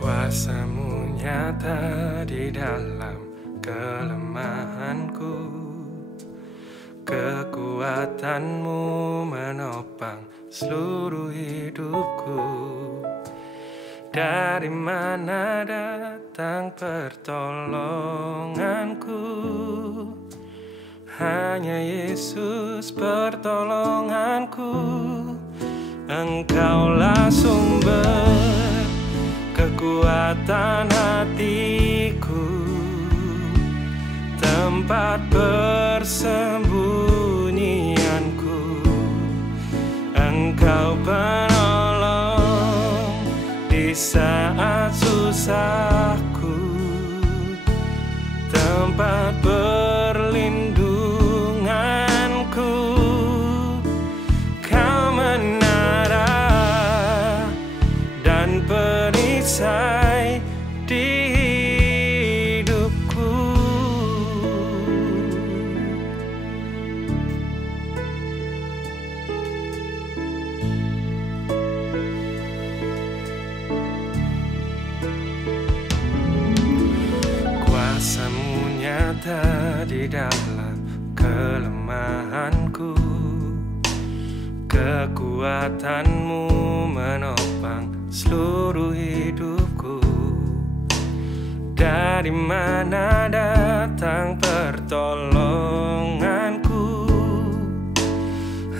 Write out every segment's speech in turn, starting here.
Kuasamu nyata di dalam kelemahanku, kekuatanmu menopang seluruh hidupku. Dari mana datang pertolonganku? Hanya Yesus pertolonganku. Engkaulah sumber kekuatan hatiku, tempat persembunyianku. Engkau penolong di saat susahku, tempat perlindunganku. Kau menara dan perisai di hidupku. Kuasamu nyata di dalam kelemahanku, kekuatanmu menopang seluruh hidupku. Dari mana datang pertolonganku?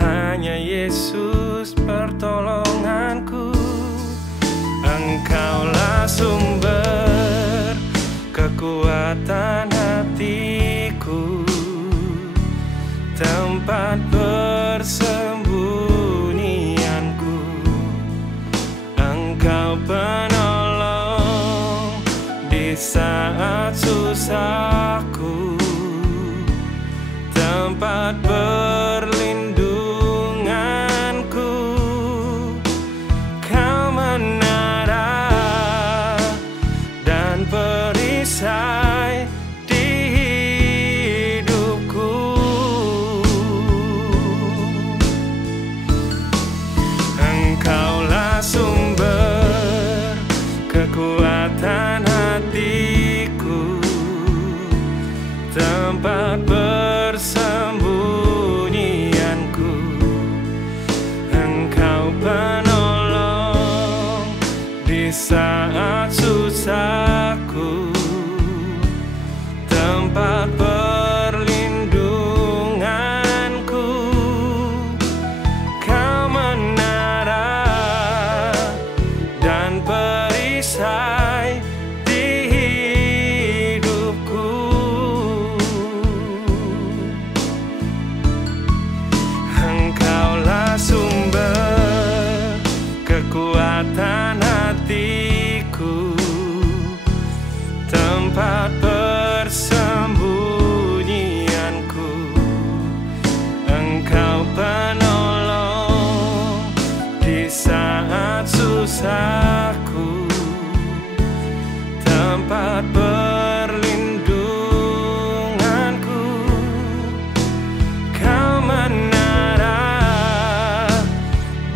Hanya Yesus pertolonganku. Engkaulah sumber kekuatan hatiku, tempat persembunyianku. Engkau penolong di saat susahku, tempat perlindunganku. Kau menara dan perisai di hidupku. Engkaulah sumber kekuatan hatiku, tempat persembunyianku. Engkau penolong di saat susahku, tempat perlindunganku. Kau menara dan perisai di hidupku. Engkaulah sumber kekuatan hatiku, tempat persembunyianku. Engkau penolong di saat susahku, tempat perlindunganku. Kau menara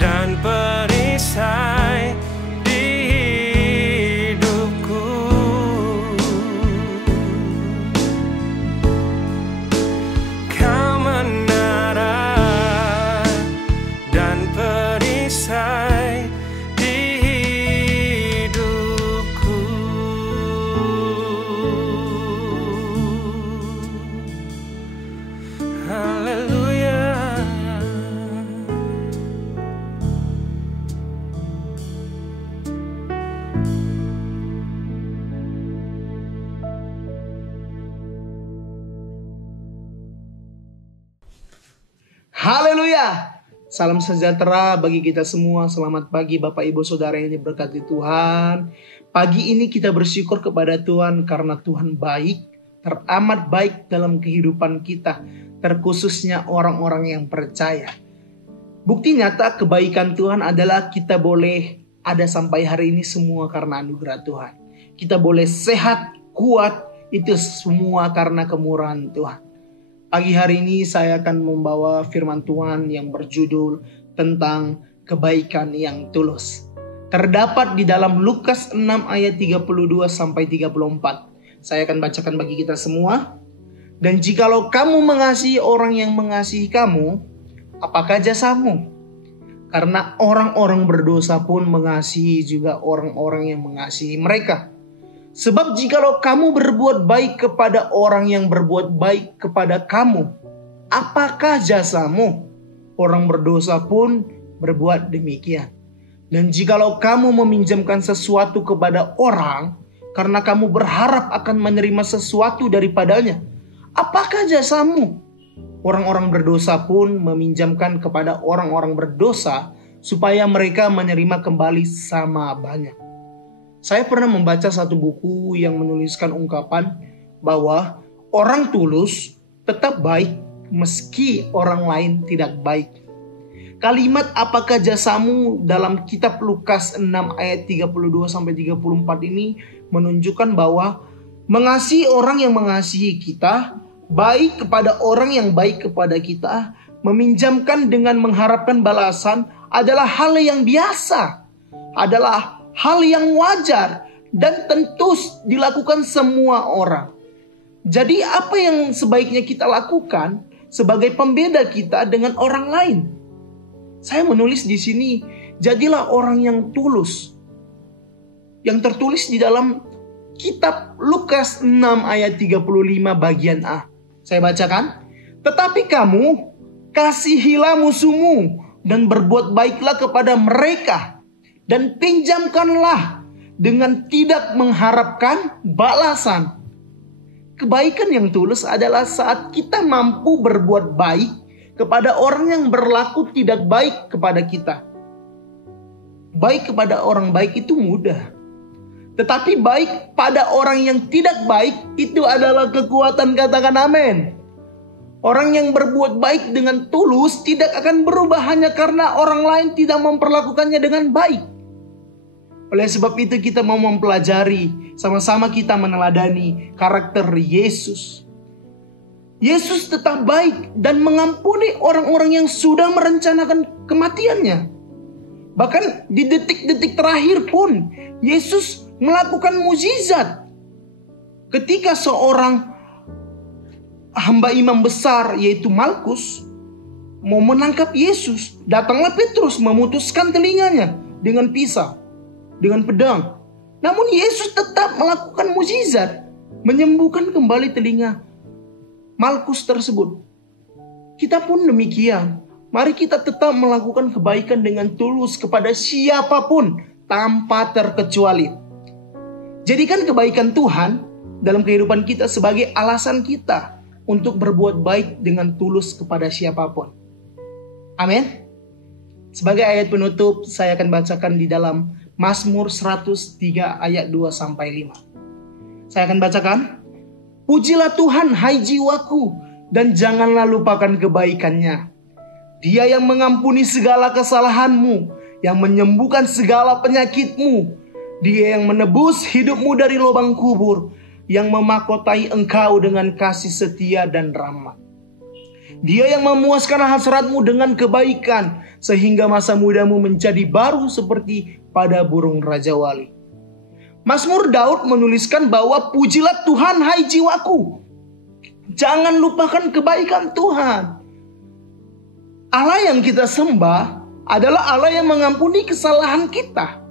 dan perisai di hidupku. Kau menara dan perisai di hidupku. Haleluya. Salam sejahtera bagi kita semua. Selamat pagi Bapak Ibu Saudara yang diberkati Tuhan. Pagi ini kita bersyukur kepada Tuhan karena Tuhan baik, teramat baik dalam kehidupan kita, terkhususnya orang-orang yang percaya. Bukti nyata kebaikan Tuhan adalah kita boleh ada sampai hari ini semua karena anugerah Tuhan. Kita boleh sehat, kuat, itu semua karena kemurahan Tuhan. Pagi hari ini saya akan membawa firman Tuhan yang berjudul tentang kebaikan yang tulus. Terdapat di dalam Lukas 6 ayat 32 sampai 34. Saya akan bacakan bagi kita semua. Dan jikalau kamu mengasihi orang yang mengasihi kamu, apakah jasamu? Karena orang-orang berdosa pun mengasihi juga orang-orang yang mengasihi mereka. Sebab jikalau kamu berbuat baik kepada orang yang berbuat baik kepada kamu, apakah jasamu? Orang berdosa pun berbuat demikian. Dan jikalau kamu meminjamkan sesuatu kepada orang, karena kamu berharap akan menerima sesuatu daripadanya, apakah jasamu? Orang-orang berdosa pun meminjamkan kepada orang-orang berdosa, supaya mereka menerima kembali sama banyak. Saya pernah membaca satu buku yang menuliskan ungkapan bahwa orang tulus tetap baik meski orang lain tidak baik. Kalimat apakah jasamu dalam kitab Lukas 6 ayat 32 sampai 34 ini menunjukkan bahwa mengasihi orang yang mengasihi kita, baik kepada orang yang baik kepada kita, meminjamkan dengan mengharapkan balasan adalah hal yang biasa, adalah hal yang wajar dan tentu dilakukan semua orang. Jadi apa yang sebaiknya kita lakukan sebagai pembeda kita dengan orang lain? Saya menulis di sini, jadilah orang yang tulus. Yang tertulis di dalam kitab Lukas 6 ayat 35 bagian A. Saya bacakan. Tetapi kamu kasihilah musuhmu dan berbuat baiklah kepada mereka. Dan pinjamkanlah dengan tidak mengharapkan balasan. Kebaikan yang tulus adalah saat kita mampu berbuat baik kepada orang yang berlaku tidak baik kepada kita. Baik kepada orang baik itu mudah. Tetapi baik pada orang yang tidak baik itu adalah kekuatan, katakan amin. Orang yang berbuat baik dengan tulus tidak akan berubah hanya karena orang lain tidak memperlakukannya dengan baik. Oleh sebab itu kita mau mempelajari, sama-sama kita meneladani karakter Yesus. Yesus tetap baik dan mengampuni orang-orang yang sudah merencanakan kematiannya. Bahkan di detik-detik terakhir pun Yesus melakukan mukjizat. Ketika seorang hamba imam besar yaitu Malkus mau menangkap Yesus, datanglah Petrus memutuskan telinganya dengan pisau, dengan pedang. Namun Yesus tetap melakukan mukjizat, menyembuhkan kembali telinga Malkus tersebut. Kita pun demikian. Mari kita tetap melakukan kebaikan dengan tulus kepada siapapun tanpa terkecuali. Jadikan kebaikan Tuhan dalam kehidupan kita sebagai alasan kita untuk berbuat baik dengan tulus kepada siapapun. Amin. Sebagai ayat penutup, saya akan bacakan di dalam Mazmur 103 ayat 2 sampai 5. Saya akan bacakan. Pujilah Tuhan hai jiwaku, dan janganlah lupakan kebaikannya. Dia yang mengampuni segala kesalahanmu, yang menyembuhkan segala penyakitmu. Dia yang menebus hidupmu dari lubang kubur, yang memahkotai engkau dengan kasih setia dan rahmat. Dia yang memuaskan hasratmu dengan kebaikan, sehingga masa mudamu menjadi baru seperti pada burung raja wali. Mazmur Daud menuliskan bahwa pujilah Tuhan hai jiwaku. Jangan lupakan kebaikan Tuhan. Allah yang kita sembah adalah Allah yang mengampuni kesalahan kita.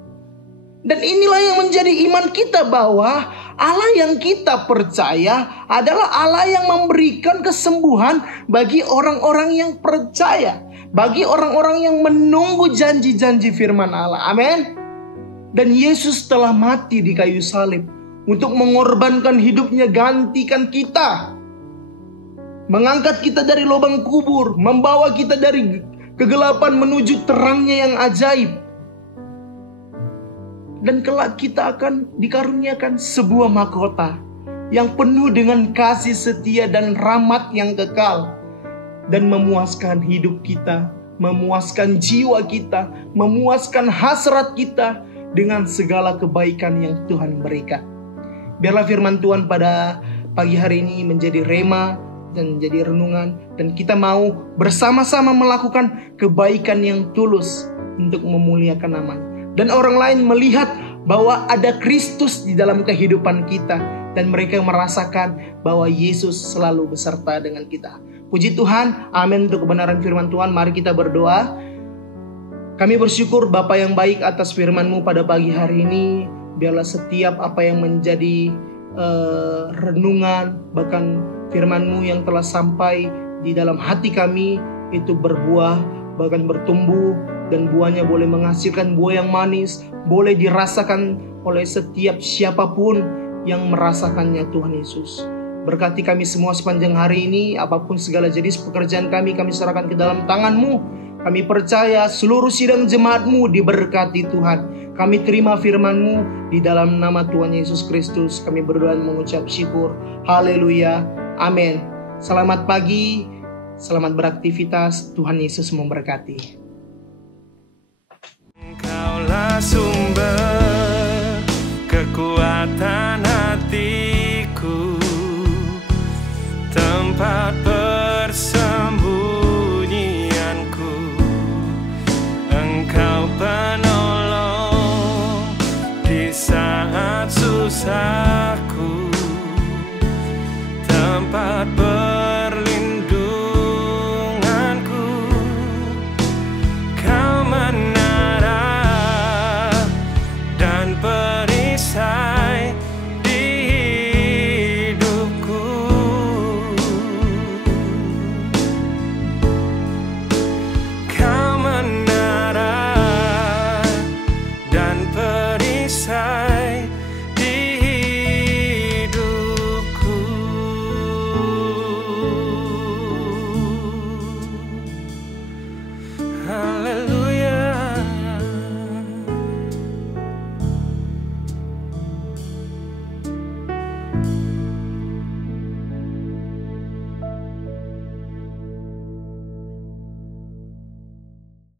Dan inilah yang menjadi iman kita bahwa Allah yang kita percaya adalah Allah yang memberikan kesembuhan bagi orang-orang yang percaya. Bagi orang-orang yang menunggu janji-janji firman Allah. Amin. Dan Yesus telah mati di kayu salib untuk mengorbankan hidupnya gantikan kita. mengangkat kita dari lubang kubur, membawa kita dari kegelapan menuju terangnya yang ajaib. Dan kelak kita akan dikaruniakan sebuah mahkota yang penuh dengan kasih setia dan rahmat yang kekal, dan memuaskan hidup kita, memuaskan jiwa kita, memuaskan hasrat kita dengan segala kebaikan yang Tuhan berikan. Biarlah firman Tuhan pada pagi hari ini menjadi rema dan menjadi renungan, dan kita mau bersama-sama melakukan kebaikan yang tulus untuk memuliakan namanya. Dan orang lain melihat bahwa ada Kristus di dalam kehidupan kita, dan mereka merasakan bahwa Yesus selalu beserta dengan kita. Puji Tuhan, amin untuk kebenaran firman Tuhan. Mari kita berdoa. Kami bersyukur Bapa yang baik atas firman-Mu pada pagi hari ini. Biarlah setiap apa yang menjadi renungan, bahkan firman-Mu yang telah sampai di dalam hati kami, itu berbuah, bahkan bertumbuh, dan buahnya boleh menghasilkan buah yang manis, boleh dirasakan oleh setiap siapapun yang merasakannya Tuhan Yesus. Berkati kami semua sepanjang hari ini, apapun segala jenis pekerjaan kami serahkan ke dalam tangan-Mu. Kami percaya seluruh sidang jemaat-Mu diberkati Tuhan. Kami terima firman-Mu di dalam nama Tuhan Yesus Kristus. Kami berdoa dan mengucap syukur. Haleluya. Amin. Selamat pagi, selamat beraktivitas. Tuhan Yesus memberkati. Engkaulah sumber kekuatan hatiku, tempat persembunyianku. Engkau penolong di saat susahku, tempat